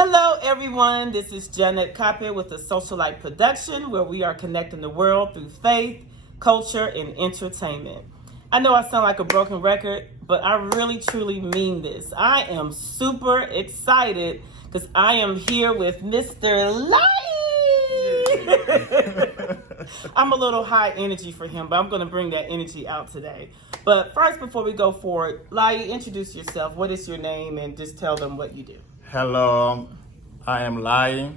Hello, everyone. This is Janet Capet with the Socialite Production, where we are connecting the world through faith, culture, and entertainment. I know I sound like a broken record, but I really, truly mean this. I am super excited because I am here with Mr. Laye. I'm a little high energy for him, but I'm going to bring that energy out today. But first, before we go forward, Laye, introduce yourself. What is your name? And just tell them what you do. Hello, I am Laye,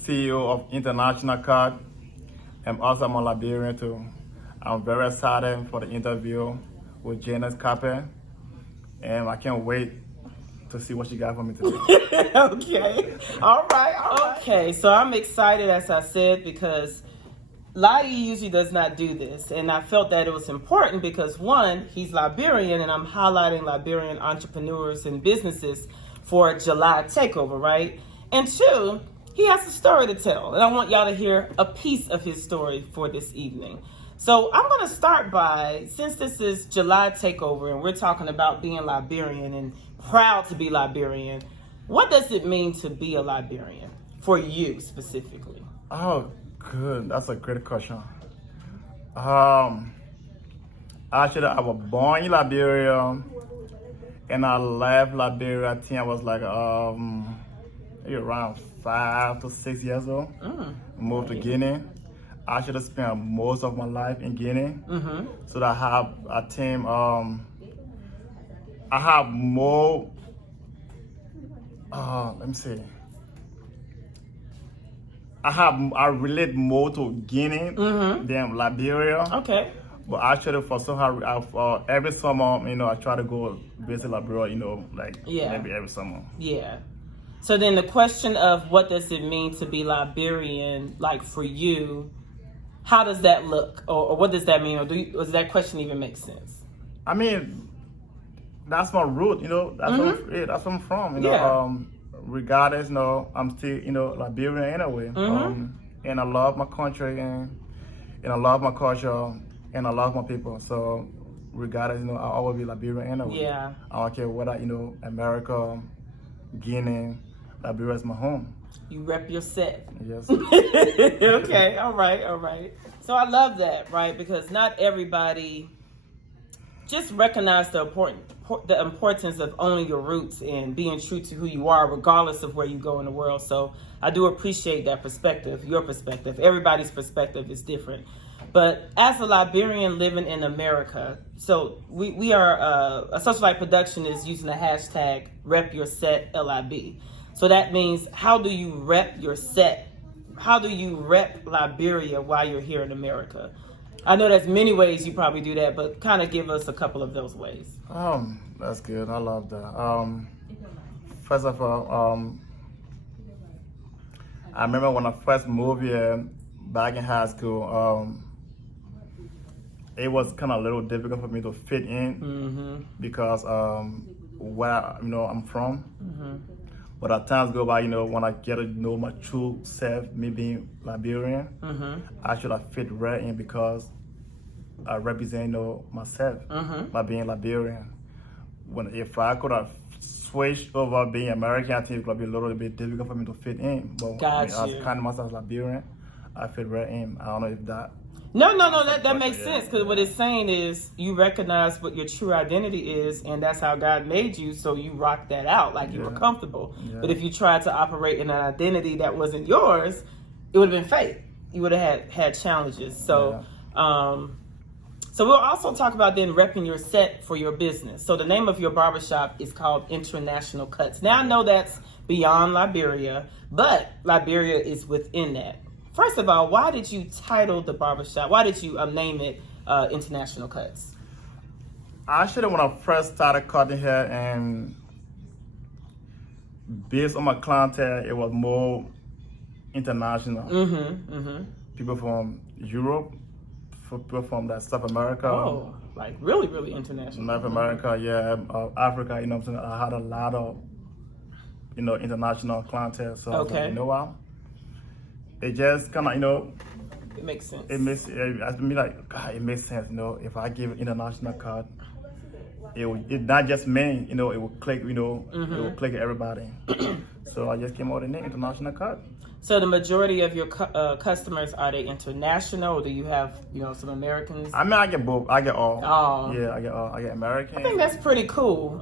CEO of International Kutz. I'm also a Liberian too. I'm very excited for the interview with Janet Capet, and I can't wait to see what she got for me today. Okay. All right. Okay, so I'm excited, as I said, because Laye usually does not do this, and I felt that it was important because, one, he's Liberian, and I'm highlighting Liberian entrepreneurs and businesses for July takeover, right? And two, he has a story to tell, and I want y'all to hear a piece of his story for this evening. So I'm going to start by, since this is July takeover and we're talking about being Liberian and proud to be Liberian, what does it mean to be a Liberian for you specifically? Oh, good. That's a great question. Actually, I was born in Liberia, and I left Liberia. I think I was like maybe around 5 to 6 years old. Moved to Guinea. I should have spent most of my life in Guinea. So that I have a team. I have more. Let me see. I relate more to Guinea than Liberia. Okay. But actually, for somehow, every summer, I try to go visit Liberia. Maybe every summer. Yeah. So then the question of what does it mean to be Liberian, like for you, how does that look? Or what does that mean? Or does that question even make sense? I mean, that's my root, that's where I'm from, regardless, I'm still, Liberian anyway. And I love my country and I love my culture and I love my people. So regardless, I'll always be Liberian anyway. Yeah. I don't care whether, America, Guinea, Liberia is my home. You rep your set. Yes. Okay, all right. So I love that, right? Because not everybody just recognize the importance of owning your roots and being true to who you are, regardless of where you go in the world. So I do appreciate that perspective, your perspective. Everybody's perspective is different. But as a Liberian living in America, so we are, a Socialite Production is using the hashtag #RepYourSetLIB. So that means, how do you rep your set? How do you rep Liberia while you're here in America? I know there's many ways you probably do that, but kind of give us a couple of those ways. That's good. I love that. First of all, I remember when I first moved here back in high school, it was kind of a little difficult for me to fit in because where I'm from. But as times go by, when I get to know my true self, me being Liberian, I should have fit right in because I represent myself by being Liberian. If I could have switched over being American, I think it would be a little bit difficult for me to fit in. But as kind of myself Liberian, I fit right in. I don't know if that. No, that makes sense, because what it's saying is you recognize what your true identity is, and that's how God made you, so you rock that out like you were comfortable. Yeah. But if you tried to operate in an identity that wasn't yours, it would have been fake. You would have had challenges. So, so we'll also talk about then repping your set for your business. So the name of your barbershop is called International Kutz. Now I know that's beyond Liberia, but Liberia is within that. First of all, why did you title the barbershop? Why did you name it International Kutz? Actually, when I first started cutting hair, and based on my clientele, it was more international. People from Europe, people from South America. Oh, like really, really international. North America, Africa. I had a lot of, international clientele. So okay. It just kind of, it makes sense. It makes sense, if I give international cut, it's not just men, it will click, it will Mm-hmm. click everybody. So I just came out with the name International Kutz. So the majority of your customers, are they international, or do you have, some Americans? I mean, I get both. I get all. Oh. Yeah, I get all. I get American. I think that's pretty cool.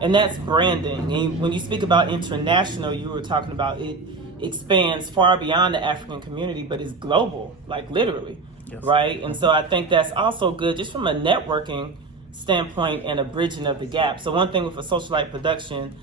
And that's branding. And when you speak about international, you were talking about it expands far beyond the African community, but it's global, like literally, Yes. right? And so I think that's also good just from a networking standpoint and a bridging of the gap. So one thing with a socialite production,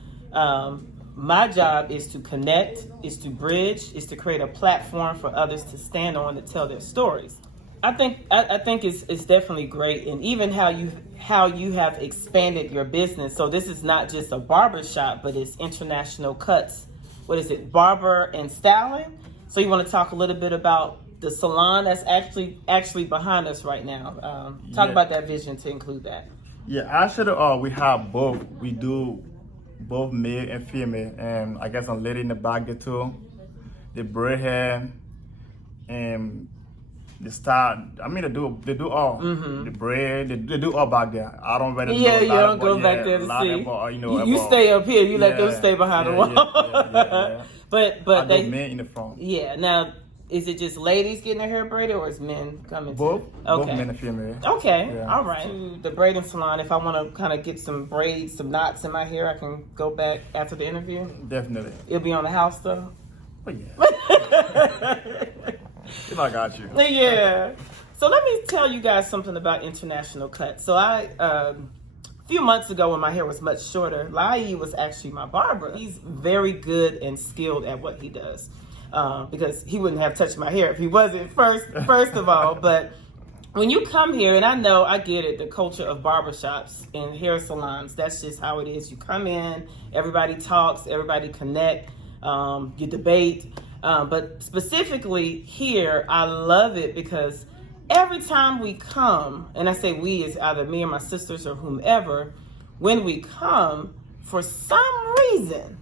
my job is to connect, is to bridge, is to create a platform for others to stand on to tell their stories. I think it's definitely great, and even how you have expanded your business. So this is not just a barber shop, but it's International Kutz. What is it? Barber and styling. So you want to talk a little bit about the salon that's actually behind us right now. Talk about that vision to include that. Yeah, actually, we have both. We do both male and female, and I guess some lady in the back there too. The braid hair and the style. I mean, they do all. Mm-hmm. The braid, they do all back there. I don't really Yeah, know you don't go back there to see. You stay up here. You let them stay behind the wall. Yeah. But I they do men in the front. Yeah. Now, is it just ladies getting their hair braided, or is men coming? Both Okay. men and female. Okay, Yeah. all right. To the braiding salon, if I want to kind of get some braids, some knots in my hair, I can go back after the interview. Definitely. It'll be on the house though. Oh yeah. I got you. Yeah. So let me tell you guys something about International Kutz. So a few months ago, when my hair was much shorter, Laye was actually my barber. He's very good and skilled at what he does. Because he wouldn't have touched my hair if he wasn't first of all. But when you come here, and I get it, the culture of barbershops and hair salons, that's just how it is. You come in, everybody talks, everybody connect, you debate. But specifically here, I love it because every time we come, and I say we is either me or my sisters or whomever, when we come, for some reason,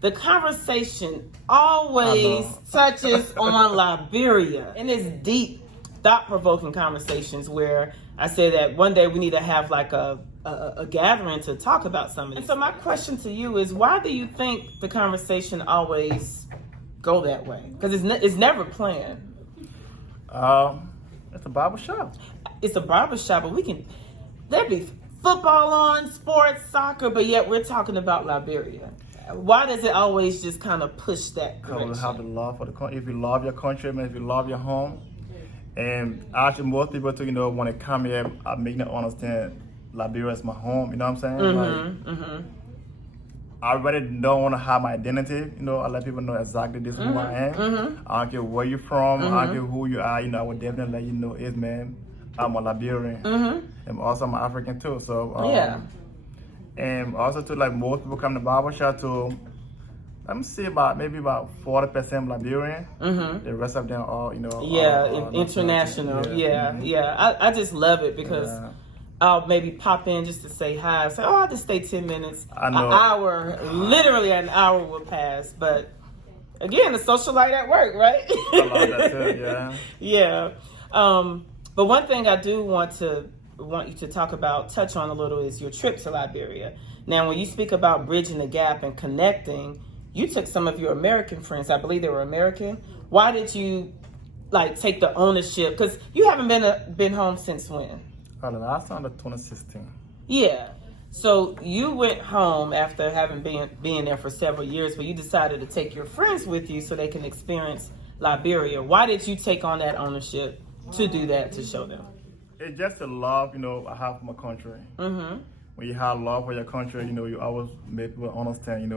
the conversation always touches on Liberia. And it's deep, thought-provoking conversations where I say that one day we need to have like a gathering to talk about something. And so my question to you is, why do you think the conversation always go that way? Because it's never planned. It's a barber shop. It's a barber shop, but there'd be football on, sports, soccer, but yet we're talking about Liberia. Why does it always just kind of push that direction? Because we have the love for the country. If you love your country, man, if you love your home, and actually most people too, when they come here, I make them understand Liberia is my home. You know what I'm saying? I really don't want to have my identity. I let people know exactly this is who I am. I don't care where you're from. I don't care who you are. I would definitely let you know, man, I'm a Liberian. And also I'm African too. So yeah. And also too, like most people come to barbershop too. Let me see maybe about 40% Liberian. The rest of them all, international. Yeah. I just love it because I'll maybe pop in just to say hi. Say, I'll just stay 10 minutes. I know. Literally an hour will pass. But again, a socialite at work, right? I love that too, yeah. But one thing I do want you to touch on a little is your trip to Liberia. Now, when you speak about bridging the gap and connecting, you took some of your American friends. I believe they were American. Why did you take the ownership? Because you haven't been home since when? The last time was 2016. Yeah. So you went home after having been there for several years, but you decided to take your friends with you so they can experience Liberia. Why did you take on that ownership to do that, to show them? It's just the love, I have for my country. When you have love for your country, you always make people understand,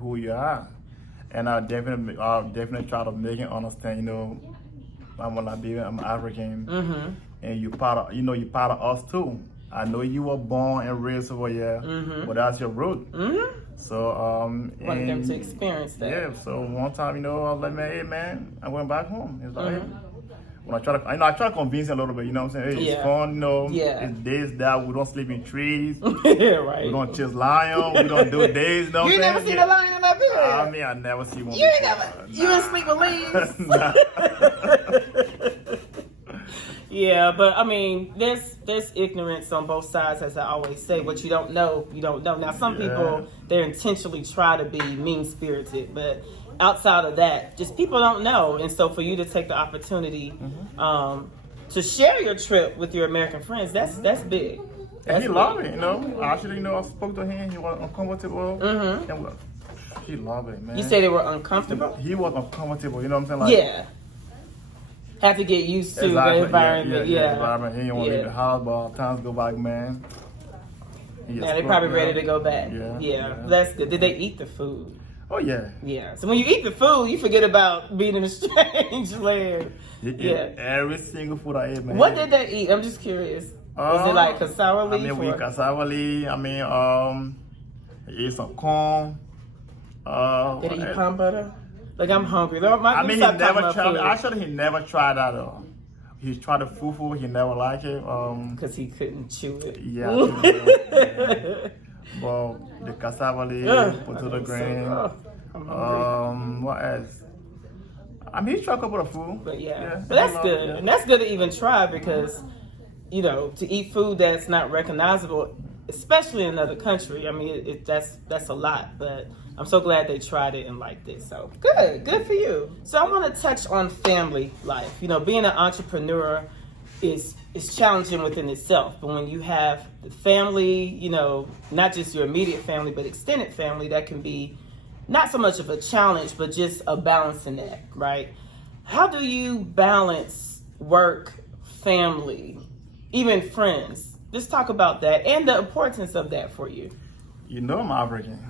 who you are. And I'll definitely try to make it understand, I'm a Liberian, I'm African, and you're part of us too. I know you were born and raised over here, but that's your root. So want them to experience that. Yeah. So one time, I was like, hey man, I went back home. It's like. When I try to convince him a little bit, you know what I'm saying? Hey, it's fun, it's this, that, we don't sleep in trees. Right. We don't chase lion, we don't do this, you know what I'm saying? You never seen a lion in Liberia? I mean, I never see one. You didn't sleep with leaves? Yeah, but I mean, there's ignorance on both sides, as I always say. What you don't know, you don't know. Now, some people, they intentionally try to be mean-spirited, but outside of that, just people don't know. And so for you to take the opportunity to share your trip with your American friends, that's big. And he loved it, Actually, I spoke to him. He was uncomfortable. And he loved it, man. You say they were uncomfortable? He was uncomfortable, you know what I'm saying? Yeah. Have to get used to the environment. Yeah. Environment. He didn't want to leave the house, but times go by, man. Yeah, they're probably ready to go back. Yeah. That's good. Did they eat the food? Oh, yeah. Yeah. So when you eat the food, you forget about being in a strange land. Every single food I ate, man. What did they eat? I'm just curious. Was it like cassava leaf? We cassava leaf. He ate some corn. Did he eat palm butter? Like, I'm hungry. He never tried. Actually, he never tried that. He tried the fufu. He never liked it. Because he couldn't chew it. Yeah. Well, the cassava leaf, potato grain. What else? He tried a couple of food. But but that's good. Yeah. And that's good to even try because, to eat food that's not recognizable, especially in another country. I mean, that's a lot, but I'm so glad they tried it and liked it. So good for you. So I want to touch on family life. Being an entrepreneur is challenging within itself, but when you have the family, not just your immediate family, but extended family, that can be not so much of a challenge, but just a balancing act, right? How do you balance work, family, even friends? Just talk about that and the importance of that for you. I'm African.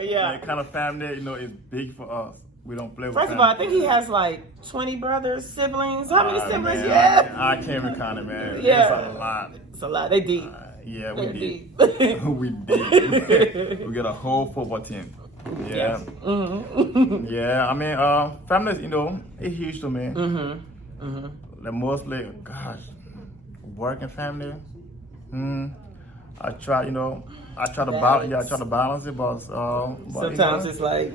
Yeah. That kind of family, is big for us. We don't play with First of all, I think he has like 20 brothers, siblings. How many siblings you have? I can't even count it, man. Yeah. It's a lot. It's a lot. They deep. We deep. We deep. We got a whole football team. Yeah. Yes. Families, it's huge to me. The mostly, working family. I try to balance it, but sometimes it's like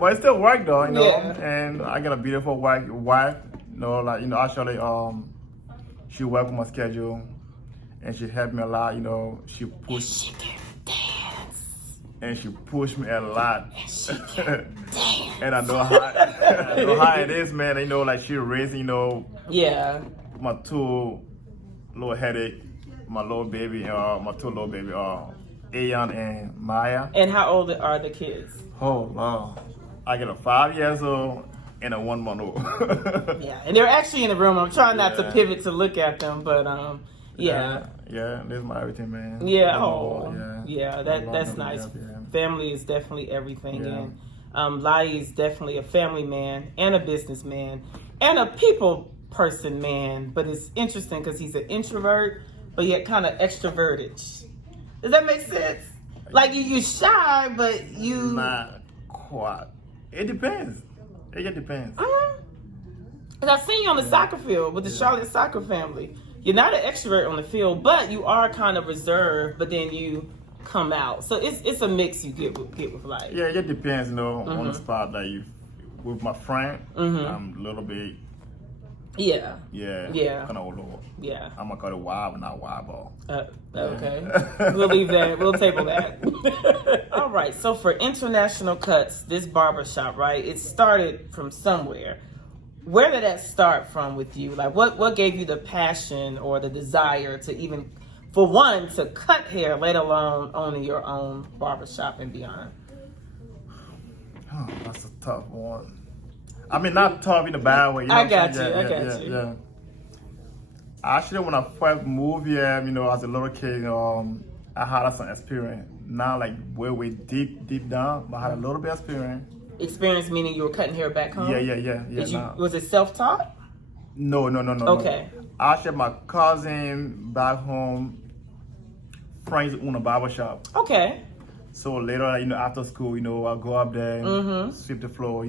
but it still work though, Yeah. And I got a beautiful wife. Actually, she worked with my schedule, and she helped me a lot. She pushed. She can dance. And she pushed me a lot. And she can dance. And I know how it is, man. She raised, my two little headache. My little baby, my two little baby, Ayan and Maya. And how old are the kids? Oh, wow. I got a 5 years old and a 1 month old. Yeah, and they're actually in the room. I'm trying not to pivot to look at them, but Yeah, this is my everything, man. That's nice. Family is definitely everything, and Laye is definitely a family man and a businessman and a people person man. But it's interesting because he's an introvert, but yet kind of extroverted. Does that make sense? Like you shy, but you not quite. It depends. It just depends. Because I've seen you on the soccer field with the Charlotte soccer family. You're not an extrovert on the field, but you are kind of reserved. But then you come out, so it's a mix you get with life. Yeah, it just depends, on the spot that you with my friend. I'm a little bit. Yeah. Kind of low. Yeah. I'm gonna call it wild, but not wild ball. Okay. We'll leave that. We'll table that. All right. So for International Kutz, this barbershop, right? It started from somewhere. Where did that start from with you? Like, what gave you the passion or the desire to even, for one, to cut hair, let alone owning your own barbershop and beyond? Oh, that's a tough one. I mean, not tough in a bad way. I got you. Yeah. Actually, when I first moved here, as a little kid, I had some experience. Not like way deep down, but I had a little bit of experience. Experience meaning you were cutting hair back home? Yeah. Was it self-taught? No. Okay. No. Actually, my cousin back home, friends own a barbershop. Okay. So later, after school, I'll go up there, sweep the floor,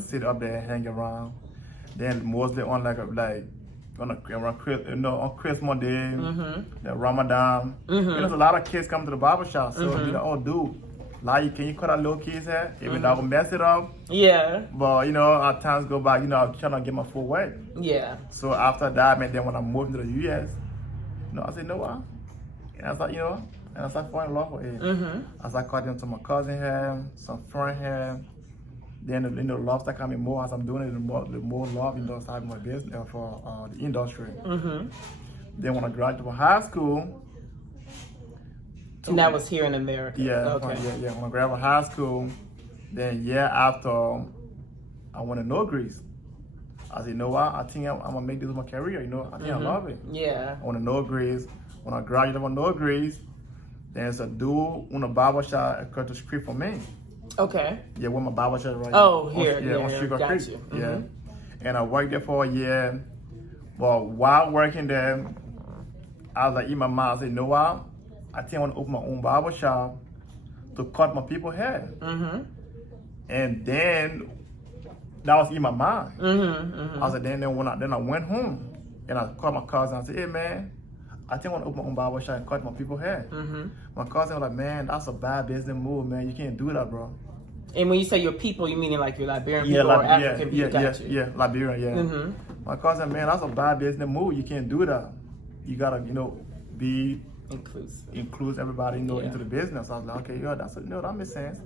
sit up there, hang around. Then mostly on on Christmas Day, the Ramadan. There's a lot of kids come to the barbershop, so dude, Like, can you cut out little kids' hair? Even though I will mess it up. Yeah. But, you know, as times go by, you know, I'm trying to get my full weight. Yeah. So after that, man, then when I moved to the U.S., you know, I said, you know what? And I started, you know, and I started falling in love with it. I started cutting some of my cousin hair, some friend hair. Then, you know, love started coming more as I'm doing it, the more love, you know, started my business for the industry. Then when I graduated from high school, and that was here in America. yeah, Okay. yeah. When I graduated from high school, then after, I went to No Grease. I said, you know what? I think I'm gonna make this my career. You know, I think I love it. Yeah. I went to No Grease. When I graduated from No Grease, there's a dude in a barber shop across the street from me. Okay. Yeah, where my barber shop right Oh, on, here. on Street Got Creek. you. Yeah. And I worked there for a year. But while working there, I was like, in my mind, I said, you know what? I think I want to open my own barber shop to cut my people's hair. And then that was in my mind. I said, then when I went home and I called my cousin, I said, hey man, I think I want to open my own barber shop and cut my people's hair. My cousin was like, man, that's a bad business move, man. You can't do that, bro. And when you say your people, you meaning like your Liberian people or African people? Yeah, Liberian, yeah. My cousin, man, that's a bad business move. You can't do that. You gotta, you know, be include everybody, you know, into the business. I was like, okay, yeah, that makes sense.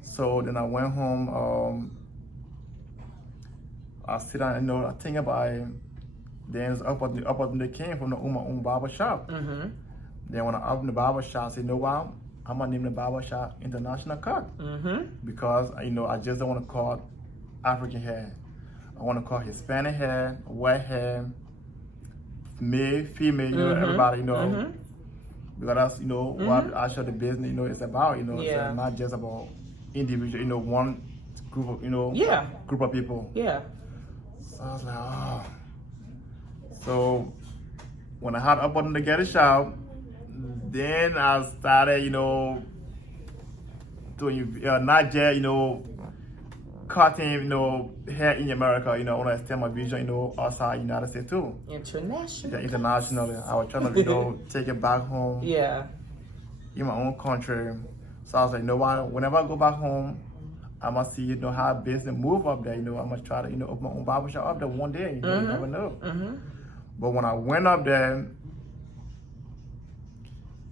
So then I went home. I sit down and, you know, I think about it. Then it's opportunity came from the own barber shop. Then when I opened the barber shop, I said, you know what? I'm gonna name the barber shop International Kutz. Because, you know, I just don't want to call African hair. I want to call Hispanic hair, white hair, male, female, you know, everybody, you know. Because that's, you know, what actually the business, you know, is about, you know. It's not just about individual, you know, one group of, you know, group of people. Yeah. So I was like, oh. So when I had up on the get a shop, then I started, you know, doing not just, you know, cutting, you know, hair in America, you know, when I extend my vision, you know, outside the United States too. International. Yeah, internationally. I was trying to, you know, take it back home. Yeah. In my own country. So I was like, you know what, whenever I go back home, I must see, you know, how business move up there, you know, I must try to, you know, open my own barbershop up there one day, you know, you never know. But when I went up there,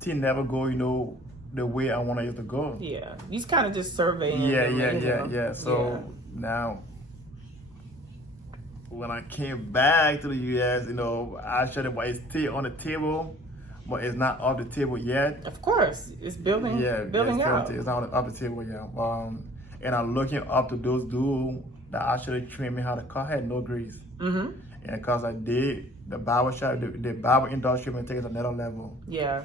things never go, you know, the way I wanted it to go. Yeah, he's kind of just surveying. Yeah. So now, when I came back to the U.S., you know, I showed it, but it's still on the table, but it's not off the table yet. Of course, it's building. Building out. It's not off the table yet. And I'm looking up to those dudes that actually trained me how to cut hair, no grease. And because I did, the barber shop, the barber industry, will take it to another level. Yeah.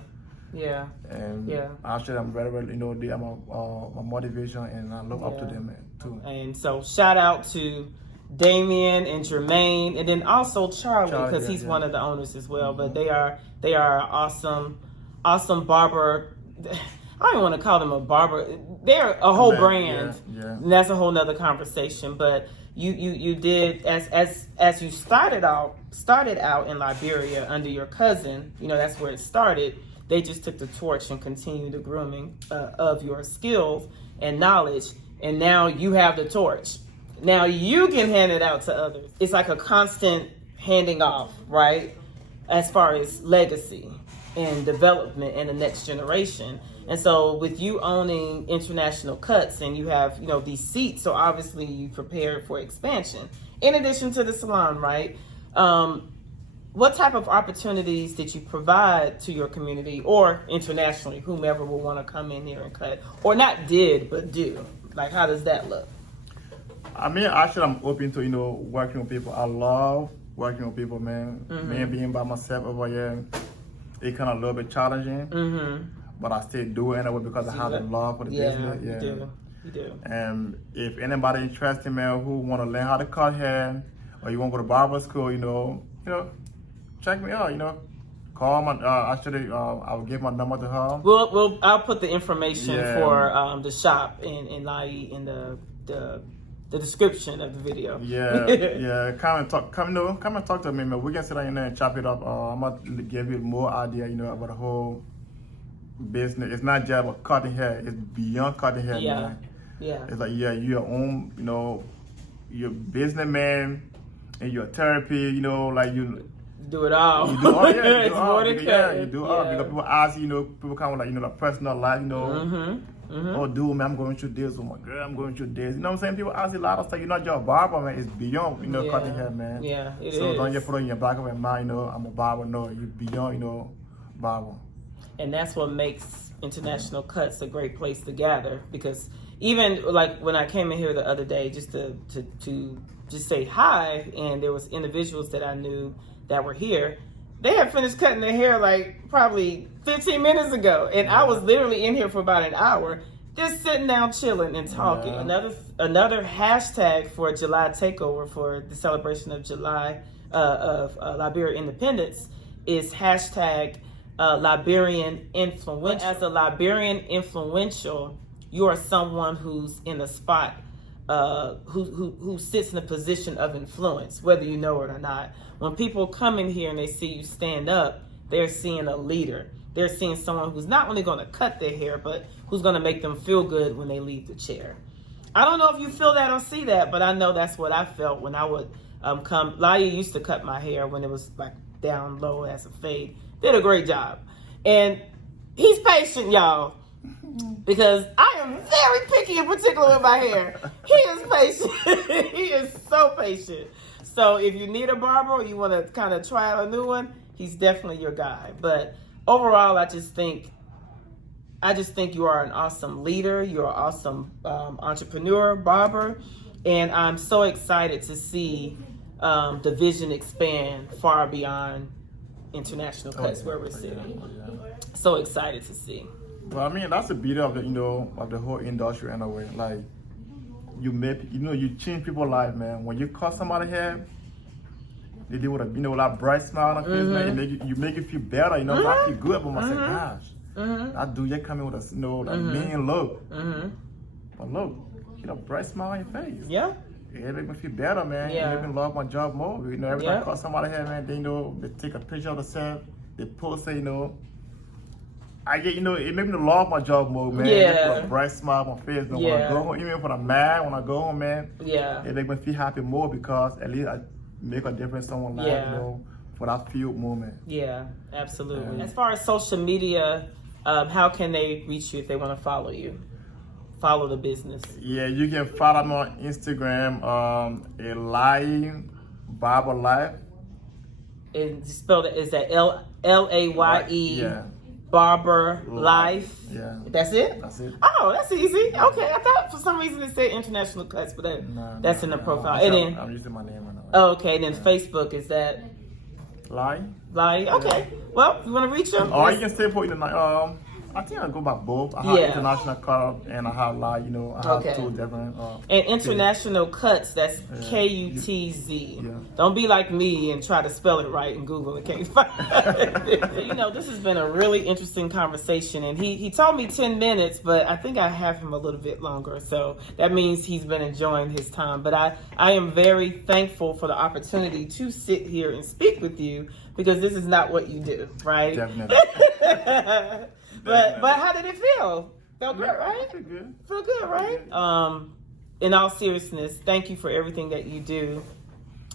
And actually, I'm very, you know, they are my motivation, and I look up to them too. And so, shout out to Damien and Jermaine, and then also Charlie, because he's one of the owners as well. But they are awesome barber. I don't want to call them a barber. They're a whole brand. And that's a whole nother conversation. But you did as you started out in Liberia under your cousin. You know, that's where it started. They just took the torch and continued the grooming of your skills and knowledge. And now you have the torch. Now you can hand it out to others. It's like a constant handing off, right? As far as legacy and development and the next generation. And so with you owning International Kutz, and you have, you know, these seats, so obviously you prepared for expansion. In addition to the salon, right? What type of opportunities did you provide to your community or internationally, whomever will want to come in here and cut? Or not did, but do? Like, how does that look? I mean, actually, I'm open to, you know, working with people. I love working with people, man. Me being by myself over here, it's kind of a little bit challenging. But I still do it anyway because I have the love for the business. You do. And if anybody interested, man, who want to learn how to cut hair, or you want to go to barber school, you know, check me out, you know. Call my, I'll give my number to her. I'll put the information for the shop in Laye in the description of the video. Come and talk to me, man. We can sit down in there and chop it up. I'm gonna give you more idea, you know, about the whole business. It's not just about cutting hair. It's beyond cutting hair, Yeah. man. Yeah. It's like, yeah, you're your own, you know, you're a businessman and you're a therapy, you know, like you do it all. You do all, yeah, you It's do all. more than Because, yeah, cutting. you do all. Yeah. Because people ask, you know, people come with like, you know, like personal life, you know. Oh, dude, man, I'm going through this with my girl. I'm going through this. You know what I'm saying? People ask you a lot of stuff. You're not just a barber, man. It's beyond, you know, cutting hair, man. Yeah, it so is. don't just put in your back of your mind, you know, I'm a barber. No, you're beyond, you know, barber. And that's what makes International Kutz a great place to gather, because even like when I came in here the other day just to just say hi, and there was individuals that I knew that were here, they had finished cutting their hair like probably 15 minutes ago, and I was literally in here for about an hour just sitting down chilling and talking. Another hashtag for July takeover for the celebration of July of Liberian independence is hashtag Liberian influential. As a Liberian influential, you are someone who's in a spot, who sits in a position of influence, whether you know it or not. When people come in here and they see you stand up, they're seeing a leader. They're seeing someone who's not only going to cut their hair, but who's going to make them feel good when they leave the chair. I don't know if you feel that or see that, but I know that's what I felt when I would come. Laye used to cut my hair when it was like down low as a fade. Did a great job. And he's patient, y'all, because I am very picky and particular with my hair. He is patient. He is so patient. So if you need a barber or you want to kind of try out a new one, he's definitely your guy. But overall, I just think you are an awesome leader. You're an awesome entrepreneur, barber, and I'm so excited to see the vision expand far beyond International Kutz, where we're sitting. So excited to see. Well, I mean, that's the beauty of the, you know, of the whole industry in a way. Like, you change people's life, man. When you cut somebody hair, they do with a, you know, that bright smile on their face, man. You make it feel better, you know. I feel good about myself. Gosh, that dude, you come in with a, you know, that mean look. But look, you know, bright smile on your face. Yeah. It make me feel better, man. It make me love my job more. You know, every time I cut somebody hair, man, they, you know, they take a picture of themselves, they post it, you know. I get, you know, it made me love my job more, man. Yeah. Put a bright smile on my face. You know, when I go home, even when I'm mad, when I go home, man, it make me feel happy more because at least I make a difference in someone's life, you know, for that few moment. Yeah, absolutely. As far as social media, how can they reach you if they want to follow you? Follow the business. Yeah, you can follow me on Instagram, Laye Barber Life. And spell that, is that Laye? Barber Life. Yeah. That's it? That's it. Oh, that's easy. Okay, I thought for some reason it said International Kutz, but that's in the profile. And then I'm using my name right now. Oh, okay. And then Facebook, is that Laye? Laye. Okay. Well, you want to reach them? Or you can say put in the I think I go by both. I have International Kutz and I have Laye, you know, I have two different. And International Kutz, that's Kutz. Yeah. Don't be like me and try to spell it right in Google and can't find it. You know, this has been a really interesting conversation, and he told me 10 minutes, but I think I have him a little bit longer, so that means he's been enjoying his time. But I am very thankful for the opportunity to sit here and speak with you, because this is not what you do, right? Definitely. But how did it feel? Felt good, right? Feel good. Feel good, right? In all seriousness, thank you for everything that you do,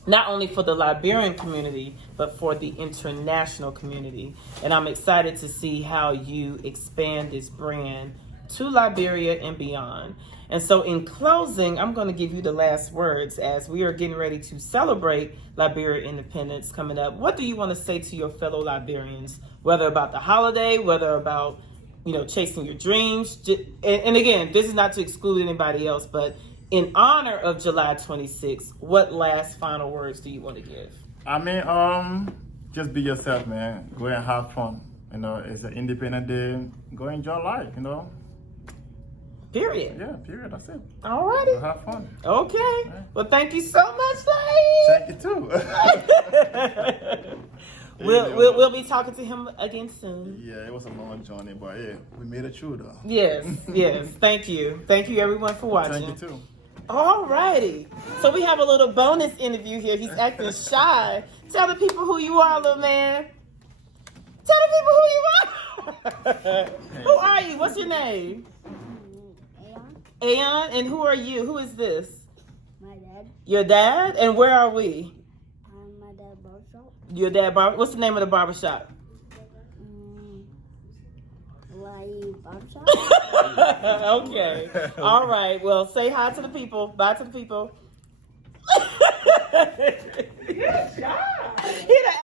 not only for the Liberian community, but for the international community. And I'm excited to see how you expand this brand to Liberia and beyond. And so in closing, I'm going to give you the last words as we are getting ready to celebrate Liberian independence coming up. What do you want to say to your fellow Liberians, whether about the holiday, whether about, you know, chasing your dreams? And again, this is not to exclude anybody else, but in honor of July 26th, what last final words do you want to give? I mean, just be yourself, man. Go and have fun. You know, it's an independent day. Go enjoy life, you know. Period. Yeah, period. That's it. All righty. Go have fun. Okay. Right. Well, thank you so much, Laye. Thank you, too. We'll be talking to him again soon. Yeah, it was a long journey, but yeah, we made it through, though. Yes, yes. Thank you. Thank you, everyone, for watching. Thank you, too. All righty. So we have a little bonus interview here. He's acting shy. Tell the people who you are, little man. Tell the people who you are. Who are you? What's your name? Aeon. And who are you? Who is this? My dad. Your dad? And where are we? My dad barbershop. Your dad barber. What's the name of the barbershop? Laye barbershop. Okay. All right. Well, say hi to the people. Bye to the people. Good job.